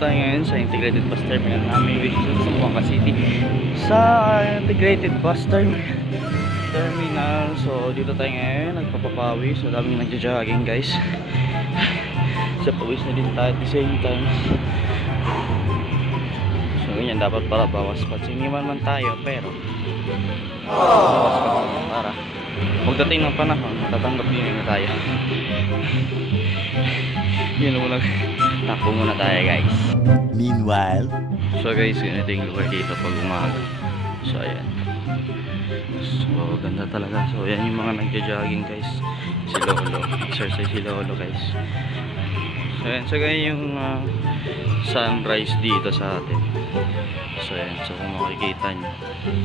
tayo ngayon sa Integrated Bus Terminal namin, which is sa Buanga City. Sa Integrated Bus Terminal. So dito tayo ngayon, nagpapapawi. So daming nagja-jogging guys. Sa pawis na din tayo at the same time. So ganyan, dapat para bawas patsiniman man tayo, pero bawas patsiniman para pagdating ng panahon matatanggap din na tayo. Yun muna, takbo muna tayo guys. Meanwhile, so guys, ganito yung lugar dito pag umaga. So ayan, so ganda talaga. So ayan yung mga nagja-jogging guys. Si Lolo, exercise si Lolo guys. So ayan, so ganyan yung sunrise dito sa atin. So ayan, so kung makikita nyo,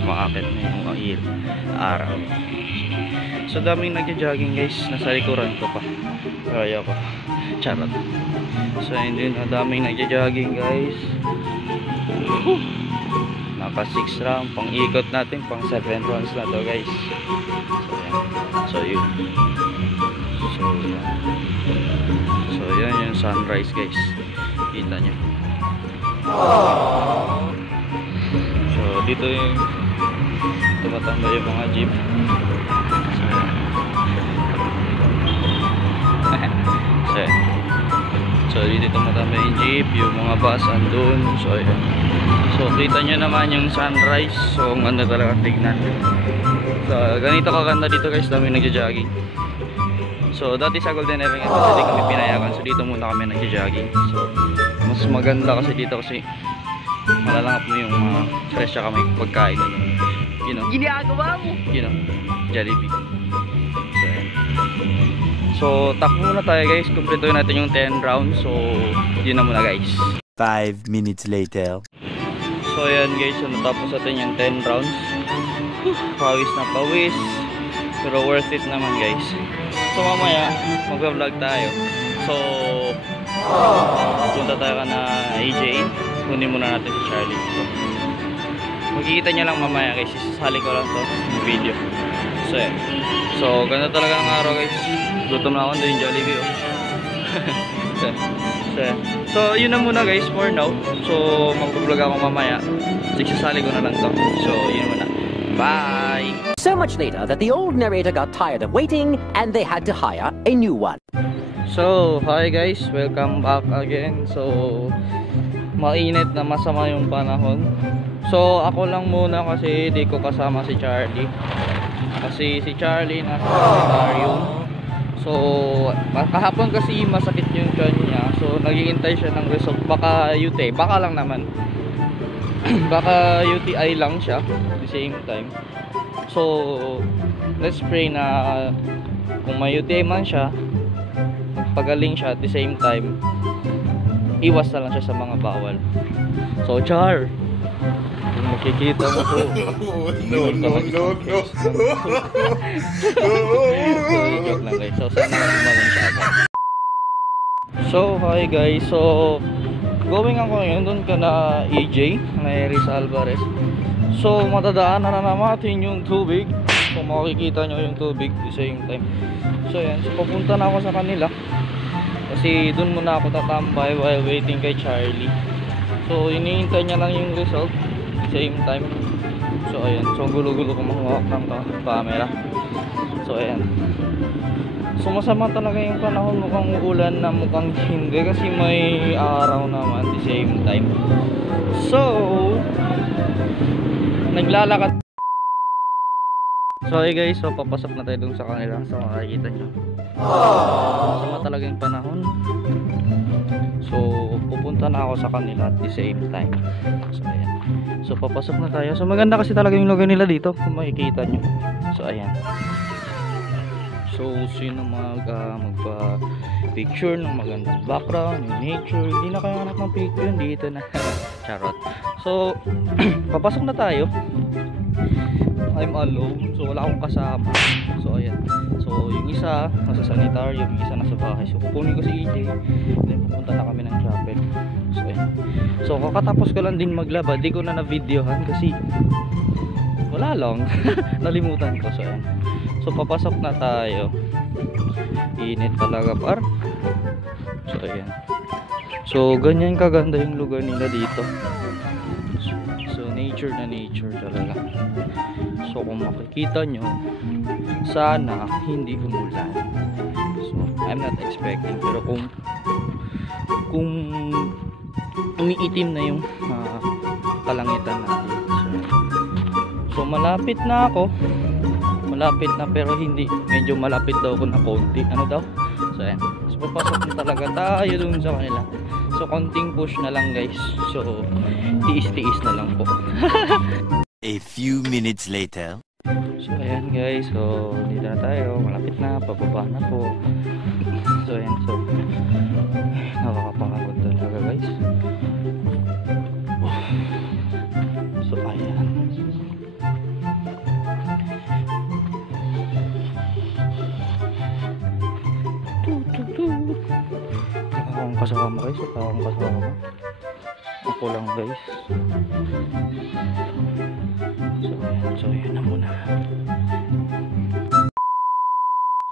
makakit na yung araw. So daming nagja-jogging guys, nasa likuran ko pa. Kaya ko, charot. So ayan din, daming nagja-jogging guys. Naka 6 round, pang ikot natin, pang 7 rounds na to guys. So ayan, so yun. So yan yung sunrise guys, kita nyo. So dito yung tumatambay yung mga jeep. So dito tumatambay yung jeep, yung mga bus andun. So ayan, so kita nyo naman yung sunrise. So ang ganda talaga tignan. So ganito kaganda dito guys, dami nagja-jogging. So dati sa Golden Era kasi hindi kami pinayagan, so dito muna kami nagja-jogging. So mas maganda kasi dito kasi malalangap mo yung fresh ka may pagkain, you know, ginagawa mo, you know, Jollibee. So ayan, so takbo muna tayo guys, kumpleto natin yung 10 rounds. So yun na muna guys. 5 minutes later. So ayan guys, so natapos natin yung 10 rounds. Pawis na pawis, pero worth it naman guys. So mamaya mag-vlog tayo. So punta tayo na AJ, kunin muna natin si Charlie. So makikita nyo lang mamaya guys, isasali ko lang to yung video. So yeah, so ganda talaga ng araw guys. Gutom na ako, doon yung Jollibee oh. So yun na muna guys for now. So mag-vlog ako mamaya, isasali ko na lang to. So yun muna, bye. So much later that the old narrator got tired of waiting and they had to hire a new one. So hi guys, welcome back again. So mainit na, masama yung panahon. So ako lang muna kasi di ko kasama si Charlie. Kasi si Charlie nasa sanitarium. So kahapon kasi masakit yung tiyan niya. So naghihintay siya ng result. Baka UTI, baka lang naman. Baka UTI lang siya at the same time. So let's pray na kung may UTI man siya, magpagaling siya at the same time, iwas na lang siya sa mga bawal. So Char, kung makikita mo to, no. So joke lang guys. So sana gumaling siya agad. So hi guys, so going ako ngayon doon ka na AJ, na Eris Alvarez. So matadaanan na naman yung tubig. So makikita nyo yung tubig at the same time. So yan, so papunta na ako sa kanila kasi doon muna ako tatambay while waiting kay Charlie. So iniintay niya lang yung result at the same time. So ayan, so gulo-gulo ko mahawak ng camera. So ayan, so masama talaga yung panahon, mukhang ulan na mukhang hindi kasi may araw naman at the same time. So naglalakad. So hey guys, so papasok na tayo dun sa kanila. So makikita nyo, masama talaga yung panahon. So pupunta na ako sa kanila at the same time. So ayan, so papasok na tayo. So maganda kasi talaga yung lugar nila dito, kung makikita nyo. So ayan, so sino magpa picture ng magandang background, yung nature, hindi na kayo hanap ng picture dito na. Charot. So papasok na tayo. I'm alone, so wala akong kasama. So ayan, so yung isa nasa sanitarium, yung isa nasa bahay. So kukunin ko si EJ, then pupunta na kami ng chapel. So ayan, so kakatapos ko lang din maglaba, di ko na na-videohan kasi wala lang. Nalimutan ko. So ayan, so papasok na tayo. Init talaga par. So ayan, So ganyan kaganda yung lugar nila dito. So nature na nature talaga. So kung makikita nyo, sana hindi umulan. So I'm not expecting, pero kung umiitim na yung kalangitan natin. So malapit na ako. Malapit na, pero hindi. Medyo malapit daw ako na konti. Ano daw? So ayan. So papasok na talaga tayo dun sa kanila. So konting push na lang guys. So tiis-tiis na lang po. A few minutes later. So ayan guys. So dito na tayo. Malapit na. Pababa na po. So ayan. So nakakapagod talaga guys. So ayan. Akong kasama guys. Akong kasama. Ako lang guys. So ayan na muna.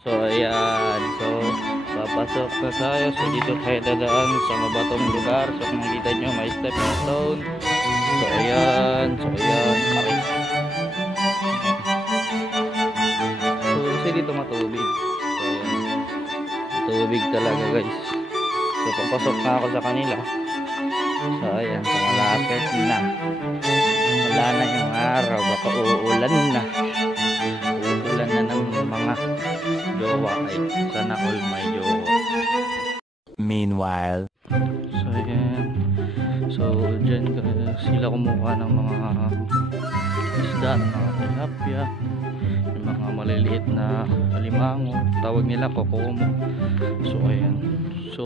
So ayan. So papasok na tayo. So dito tayo dadaan sa mabatong lugar. So kung makita nyo may stepping stone. So ayan. So ayan. Okay. So kasi dito matubig. So ayan. Tubig talaga guys. So papasok na ako sa kanila. So ayan. So malapit na. Wala na yung araw. Baka uulan na. Uulan na ng mga jowa. Ay sana all may jowa. Meanwhile. So ayan. So dyan sila kumuha ng mga isda, ng mga tilapia, yung mga maliliit na alimango, tawag nila kokomo. So ayan. So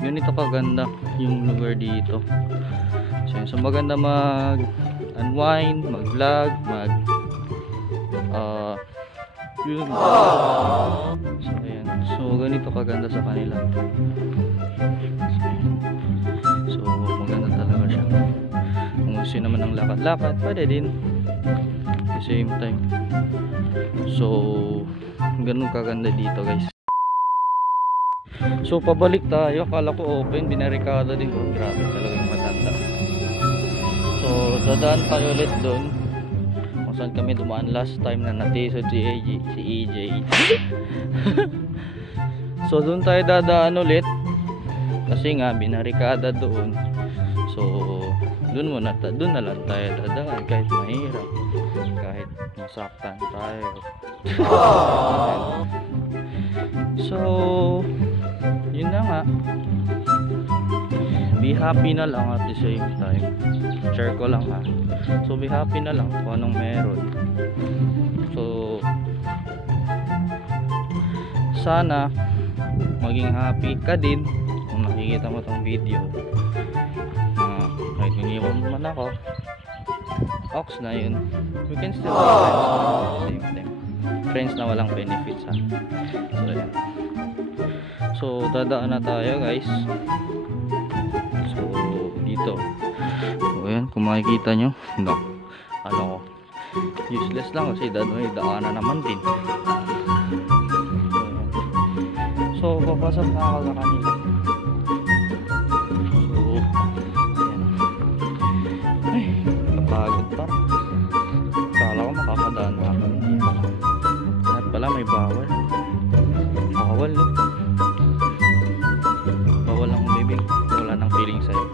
ganito kaganda yung lugar dito. So, yun. So maganda mag unwind, mag vlog, mag yun. So ayan. So ganito kaganda sa kanila. So maganda talaga siya. Kung gusto naman ng lakad-lakad, pwede din at the same time. So ganun kaganda dito guys. So pabalik tayo. Akala ko open, binarikada din ko. Grabe talagang matanda. So dadaan tayo ulit doon kung saan kami dumaan last time na natisod si EJ. So doon tayo dadaan ulit kasi nga binarikada doon. So doon na lang tayo dadaan kahit mahirap, kahit masaktan tayo. So yun na nga, be happy na lang at the same time. Share ko lang ha. So be happy na lang kung anong meron. So sana maging happy ka din kung nakikita mo tong video. Kahit iniwan man ako, ox na yun, we can still be friends at the same time. Friends na walang benefits ha. So yan. So dadaan na tayo guys. So dito. So ayan, kung makikita nyo, no, ano ko, useless lang kasi daanan naman din. So papasok na ako sa kanila. So ayan. Ay, kapagod pa. Kala ko makakadaan na ako. At pala may bawal. Bawal no. Bawal ang bibig. Wala nang feeling sa'yo.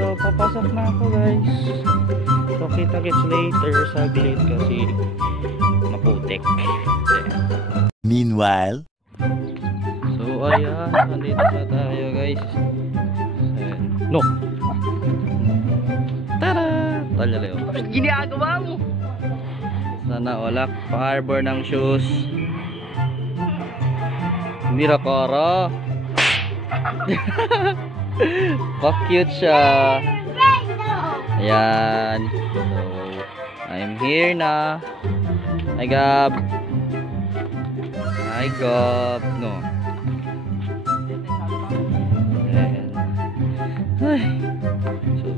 So papasok na ako guys. So kita-kits later saglit kasi maputik. Meanwhile. So ayan, nandito na tayo guys. Ayan. No. Tara! Talyalayo. Ano ginagawa mo? Sana wala pa-harbor ng shoes. Hindi rakara. Pa-cute siya. Ayan. So, I'm here na. Hi Gab. Hi Gab. No. Ayan. Ay. So,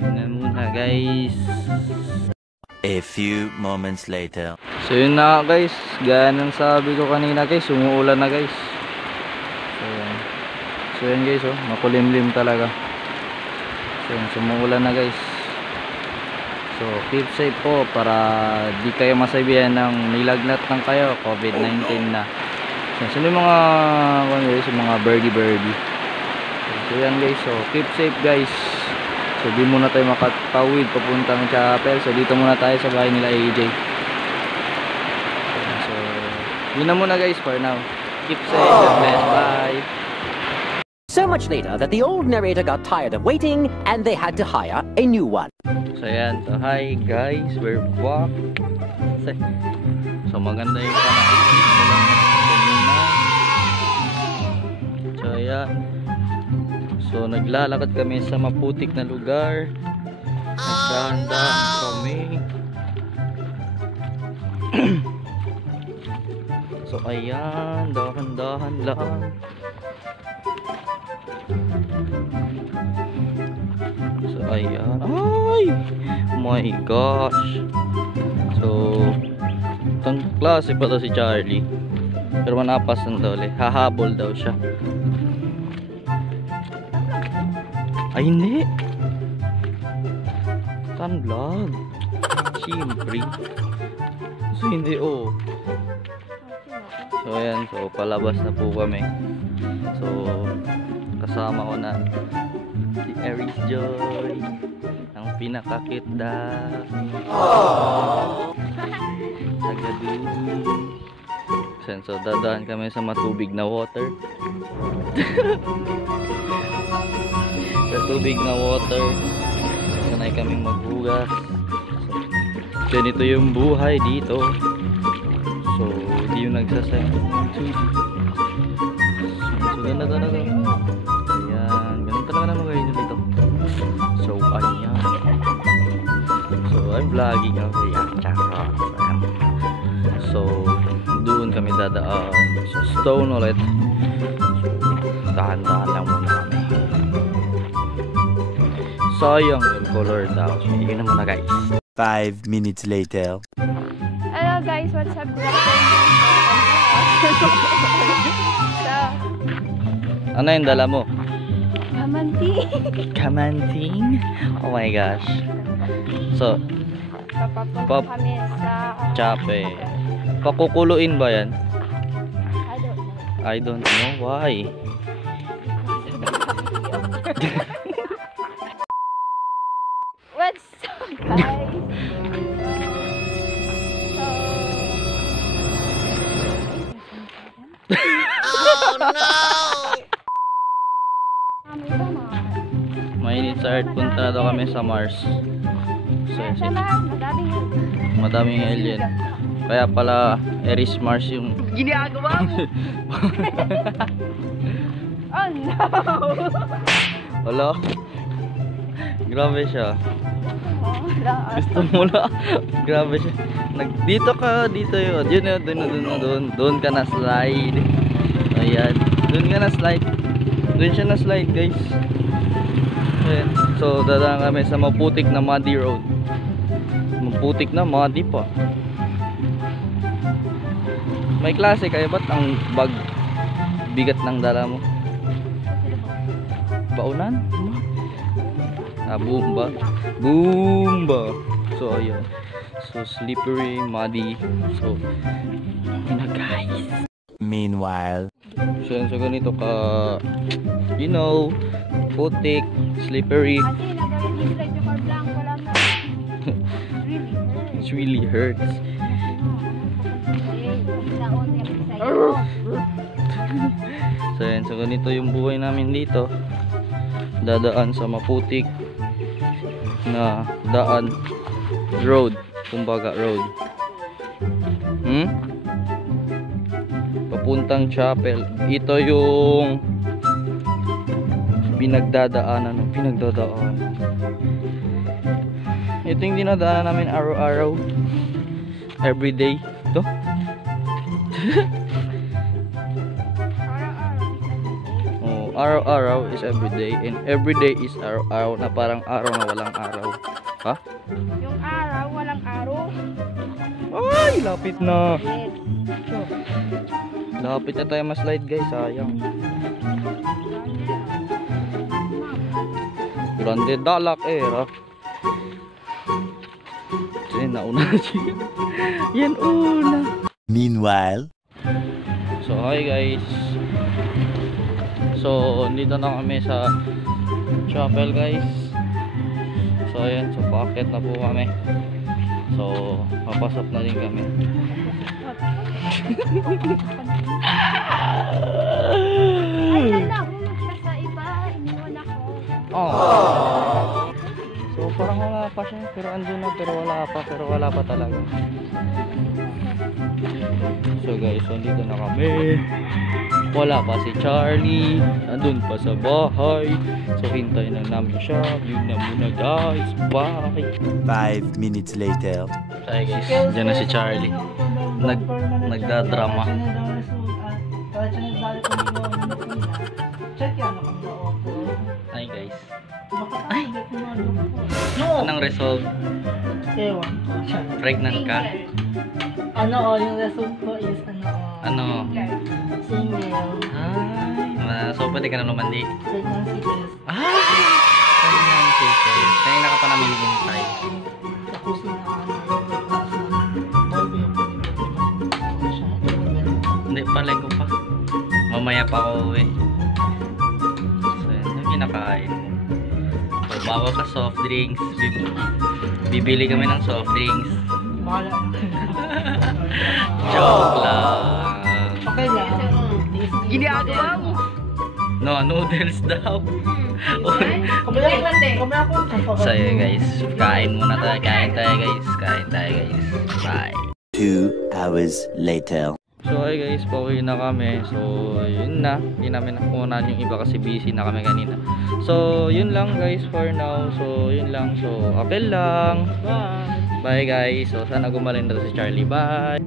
yun na muna guys. A few moments later. So yun na guys. Gaya ng sabi ko kanina guys. Umuulan na guys. So yan guys, oh, makulimlim talaga. So yan, sumuulan na guys. So keep safe po para di kayo masabihan ng nilagnat ng kayo, COVID-19 na. So yung mga guys, yung mga birdie. So yan guys, so keep safe guys. So di muna tayo makatawid papuntang chapel. So dito muna tayo sa bahay nila AJ. So yun na muna guys for now. Keep safe, God bless, bye. So much later that the old narrator got tired of waiting and they had to hire a new one. So yan, so hi guys, we're back. So maganda yung kanina. So yan. So naglalakad kami sa maputik na lugar. Nagdahan-dahan kami. So ayan, dahan-dahan lang. So ayan, ay my gosh. So itong klase pa to si Charlie, pero manapas ng dole, hahabol daw siya. Ay hindi, tan vlog siyempre. So hindi, oh. So ayan, so palabas na po kami. So kasama ko na si Aries Joy, ang pinakakit da. So dadaan kami sa matubig na water. Sa tubig na water sanay kaming maghugas. So ganito yung buhay dito. So hindi yung nagsasayang tubig. So ganda talaga. Ayan, ganun talaga naman kayo dito. So ayan. So I'm vlogging ako. Ayan, charot. So doon kami dadaan sa stone ulit. So dahan-dahan lang muna kami. Sayang yung color daw. So yun na muna guys. 5 minutes later. Hello guys, what's up? Ano yung dala mo? Kamanti. Kamanting? Oh my gosh. So Papapunta kami sa chape. Pakukuluin ba yan? I don't know. I don't know why. What's up guys? Mainit sa Earth, punta na daw kami sa Mars. So, madaming alien. Kaya pala Aries Mars yung ginagawa mo. Oh no. wala. Grabe siya. Oh, wala. Gusto mo na. Grabe siya. Dito ka, dito yun. Yun yun, doon. Doon ka na slide. Ayan. Doon ka na slide. Doon siya na slide guys. Ayan. So dadaan kami sa maputik na muddy road. Maputik na muddy pa. May klase kayo, ba't ang bag bigat ng dala mo? Baunan? Ah, boomba. So ayun. So slippery, muddy. So yun na guys. Meanwhile. So ganito ka, you know, putik, slippery. Kasi nag-register yung car blank, wala na. It really hurts. So yan, so ganito yung buhay namin dito. Dadaan sa maputik na daan, road, kumbaga road. Papuntang chapel. Ito yung pinagdadaanan. Ito yung dinadaanan namin araw-araw, everyday. Ito oh, araw-araw is everyday, and everyday is araw-araw, na parang araw na walang araw. Ha? Yung araw, walang araw. Ay, lapit na. Yes. Lapit na tayo ma-slide guys, sayang. Grande Dalak Era. Sige, nauna na siya. Yan una. Meanwhile, So hi guys. So dito na kami sa chapel guys. So ayan, so paakyat na po kami. So papasok na din kami. Ay, wala. Pumunta sa iba. Iniwan ako. Oh. So parang wala pa siya, pero andun na, pero wala pa talaga. So guys, so dito na kami. Wala pa si Charlie, andun pa sa bahay. So hintay na namin siya. Yun na muna guys, bye. 5 minutes later. Ay guys, dyan na si Charlie. Nagdadrama. Ay guys, anong result? Ewan ko siya. Pregnant ka? Yung result ko is, Ano? single, So pwede ka na lumandi? pregnancy test, Pregnancy test. Kanina ka pa namin hintay. sa kusina boy ko yung pwede siya. Hindi, palay ko pa. Mamaya pa ako uwi. So yun, yung kinakain mo. So bawa ka soft drinks. Bibili kami ng soft drinks. Bahala. Joke lang. Okay lang. Ginagawa mo. No, noodles daw. So yun guys, kain muna tayo. Kain tayo guys. Bye. 2 hours later. So hi guys, pauwi na kami. So yun na, hindi namin nakunan yung iba kasi busy na kami kanina. So yun lang guys for now. So yun lang, so okay lang. Bye guys. So sana gumaling na si Charlie. Bye.